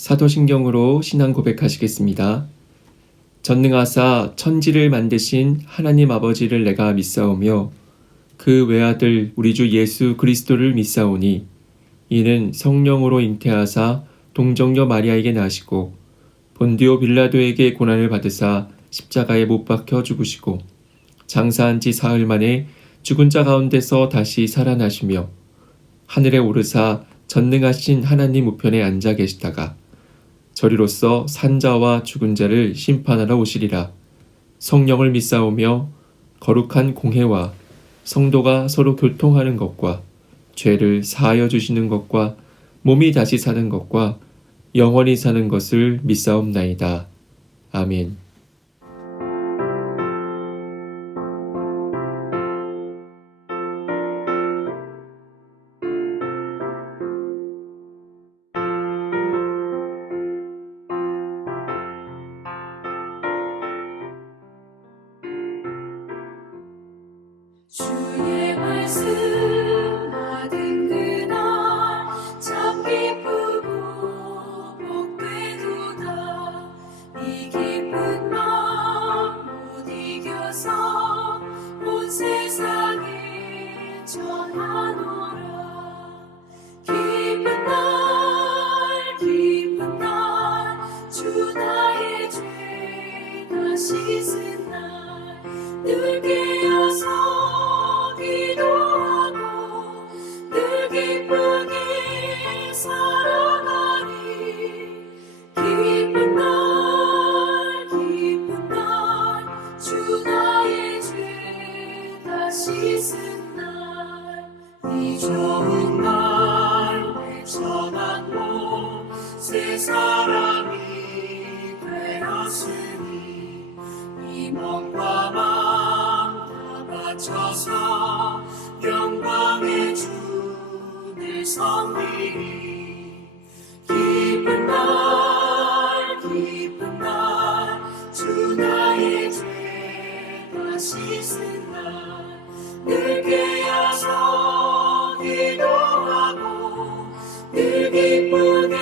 사도신경으로 신앙 고백하시겠습니다. 전능하사 천지를 만드신 하나님 아버지를 내가 믿사오며 그 외아들 우리 주 예수 그리스도를 믿사오니 이는 성령으로 잉태하사 동정녀 마리아에게 나시고 본디오 빌라도에게 고난을 받으사 십자가에 못 박혀 죽으시고 장사한 지 사흘 만에 죽은 자 가운데서 다시 살아나시며 하늘에 오르사 전능하신 하나님 우편에 앉아 계시다가 저리로서 산자와 죽은 자를 심판하러 오시리라. 성령을 믿사오며 거룩한 공회와 성도가 서로 교통하는 것과 죄를 사하여 주시는 것과 몸이 다시 사는 것과 영원히 사는 것을 믿사옵나이다. 아멘. 주의 말씀 받은 그날 참 기쁘고 복되도다. 이 기쁜 마음 못 이겨서 온 세상에 전하노라. 기쁜 날 주 나의 죄 다 씻은 날 늘 깨어서 기도하고 늘 기쁘게 살아가리. 기쁜 날 주 나의 죄 다 씻은 날 이 좋은 날 외쳐난 새 사람이 되었으니 이 몸과 마음 다 바쳐서 영광의 주를 섬기리. 기쁜 날 주 나의 죄 다 씻은 날 늘 깨어서 기도하고 늘 기쁘게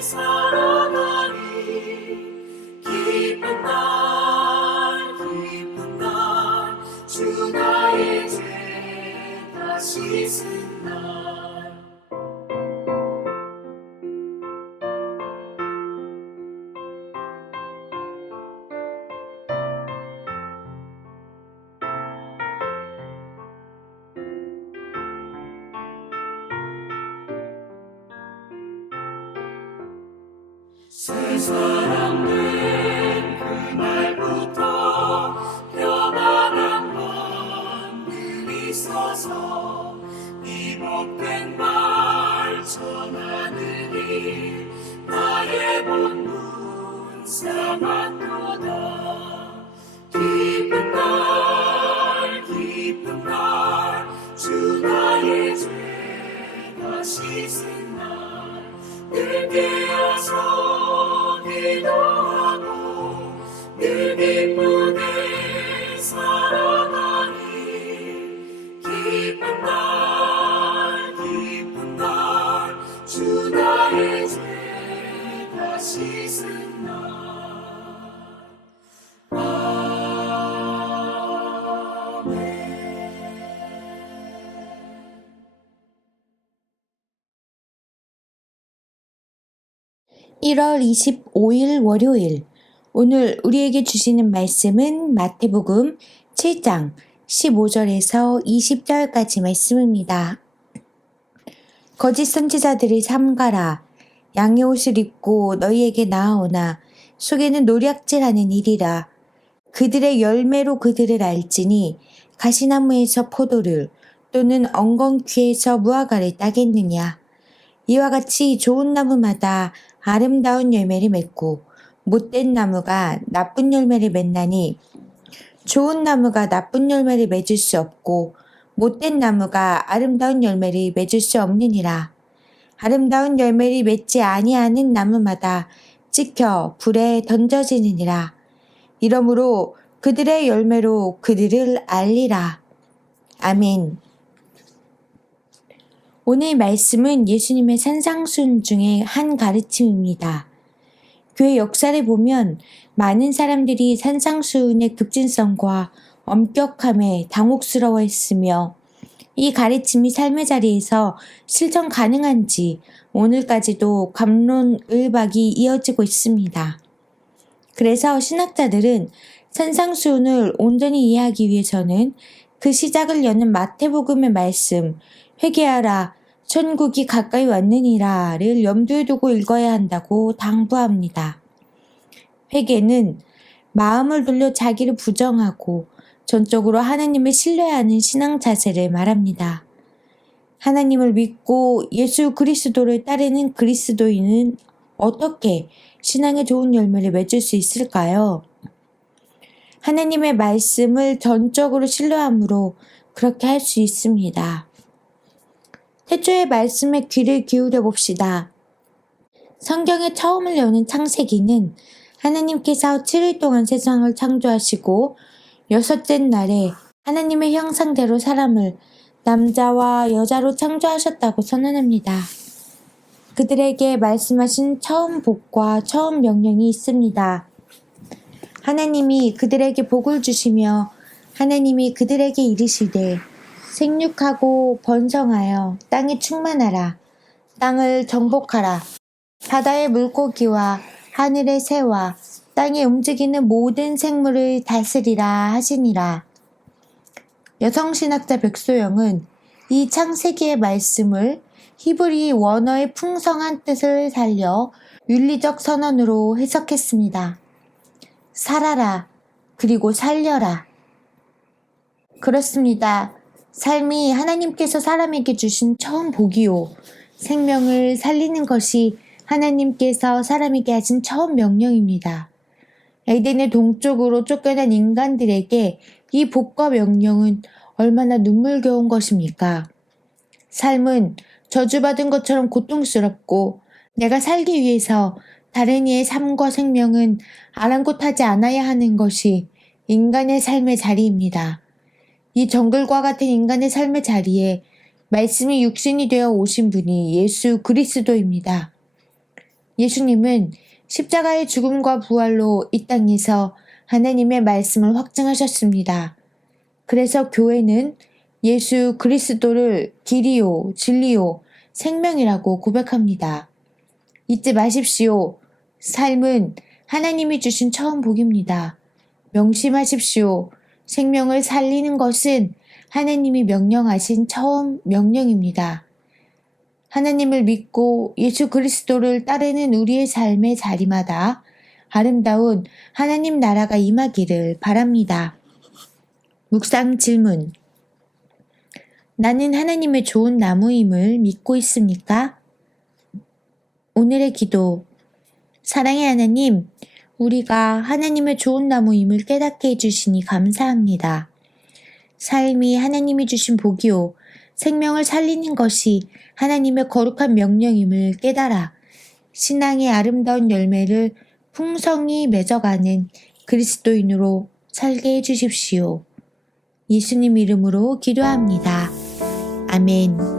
살아가리. 기쁜 날 주 나의 죄 다 씻은 날. 새 사람 된 그날부터 평안한 마음 늘 있어서 이 복된 말 전하느니 나의 본분 삼았도다. 기쁜 날 주 나의 죄 다 씻은 날 늘 깨어서 기도하고 늘 기쁘게 살아가리. 기쁜 날 주 나의 죄 다 씻은 날. (1월 25일) 월요일. 오늘 우리에게 주시는 말씀은 마태복음 7장 15절에서 20절까지 말씀입니다. 거짓 선지자들을 삼가라. 양의 옷을 입고 너희에게 나아오나 속에는 노략질하는 일이라. 그들의 열매로 그들을 알지니 가시나무에서 포도를 또는 엉겅퀴에서 무화과를 따겠느냐. 이와 같이 좋은 나무마다 아름다운 열매를 맺고 못된 나무가 나쁜 열매를 맺나니 좋은 나무가 나쁜 열매를 맺을 수 없고 못된 나무가 아름다운 열매를 맺을 수 없느니라. 아름다운 열매를 맺지 아니하는 나무마다 찍혀 불에 던져지느니라. 이러므로 그들의 열매로 그들을 알리라. 아멘. 오늘 말씀은 예수님의 산상수훈 중에 한 가르침입니다. 교회 역사를 보면 많은 사람들이 산상수훈의 급진성과 엄격함에 당혹스러워했으며 이 가르침이 삶의 자리에서 실천 가능한지 오늘까지도 갑론을박이 이어지고 있습니다. 그래서 신학자들은 산상수훈을 온전히 이해하기 위해서는 그 시작을 여는 마태복음의 말씀 회개하라 천국이 가까이 왔느니라를 염두에 두고 읽어야 한다고 당부합니다. 회개는 마음을 돌려 자기를 부정하고 전적으로 하나님을 신뢰해야 하는 신앙 자세를 말합니다. 하나님을 믿고 예수 그리스도를 따르는 그리스도인은 어떻게 신앙의 좋은 열매를 맺을 수 있을까요? 하나님의 말씀을 전적으로 신뢰함으로 그렇게 할 수 있습니다. 태초의 말씀에 귀를 기울여 봅시다. 성경의 처음을 여는 창세기는 하나님께서 7일 동안 세상을 창조하시고 여섯째 날에 하나님의 형상대로 사람을 남자와 여자로 창조하셨다고 선언합니다. 그들에게 말씀하신 처음 복과 처음 명령이 있습니다. 하나님이 그들에게 복을 주시며 하나님이 그들에게 이르시되 생육하고 번성하여 땅에 충만하라. 땅을 정복하라. 바다의 물고기와 하늘의 새와 땅에 움직이는 모든 생물을 다스리라 하시니라. 여성신학자 백소영은 이 창세기의 말씀을 히브리 원어의 풍성한 뜻을 살려 윤리적 선언으로 해석했습니다. 살아라, 그리고 살려라. 그렇습니다. 삶이 하나님께서 사람에게 주신 처음 복이요. 생명을 살리는 것이 하나님께서 사람에게 하신 처음 명령입니다. 에덴의 동쪽으로 쫓겨난 인간들에게 이 복과 명령은 얼마나 눈물겨운 것입니까? 삶은 저주받은 것처럼 고통스럽고 내가 살기 위해서 다른 이의 삶과 생명은 아랑곳하지 않아야 하는 것이 인간의 삶의 자리입니다. 이 정글과 같은 인간의 삶의 자리에 말씀이 육신이 되어 오신 분이 예수 그리스도입니다. 예수님은 십자가의 죽음과 부활로 이 땅에서 하나님의 말씀을 확증하셨습니다. 그래서 교회는 예수 그리스도를 길이요, 진리요, 생명이라고 고백합니다. 잊지 마십시오. 삶은 하나님이 주신 처음 복입니다. 명심하십시오. 생명을 살리는 것은 하나님이 명령하신 처음 명령입니다. 하나님을 믿고 예수 그리스도를 따르는 우리의 삶의 자리마다 아름다운 하나님 나라가 임하기를 바랍니다. 묵상 질문. 나는 하나님의 좋은 나무임을 믿고 있습니까? 오늘의 기도. 사랑의 하나님, 우리가 하나님의 좋은 나무임을 깨닫게 해주시니 감사합니다. 삶이 하나님이 주신 복이요, 생명을 살리는 것이 하나님의 거룩한 명령임을 깨달아 신앙의 아름다운 열매를 풍성히 맺어가는 그리스도인으로 살게 해주십시오. 예수님 이름으로 기도합니다. 아멘.